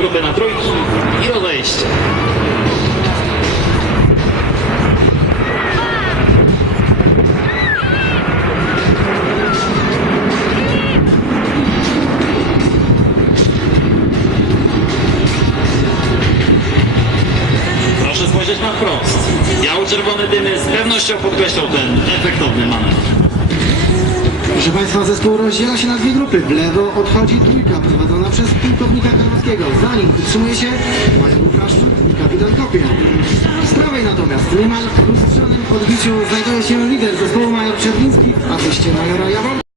grupy na trójki i rozejście. Proszę spojrzeć na wprost. Biało-czerwone dymy z pewnością podkreślą ten efektowny manewr. Proszę Państwa, zespół rozdziela się na dwie grupy. W lewo odchodzi trójka prowadzona przez pułkownika Karnowskiego. Za nim utrzymuje się major Łukaszczuk i kapitan Kopiel. Z prawej natomiast niemal w lustrzanym odbiciu znajduje się lider zespołu major Czerwiński w asyście majora Jawor.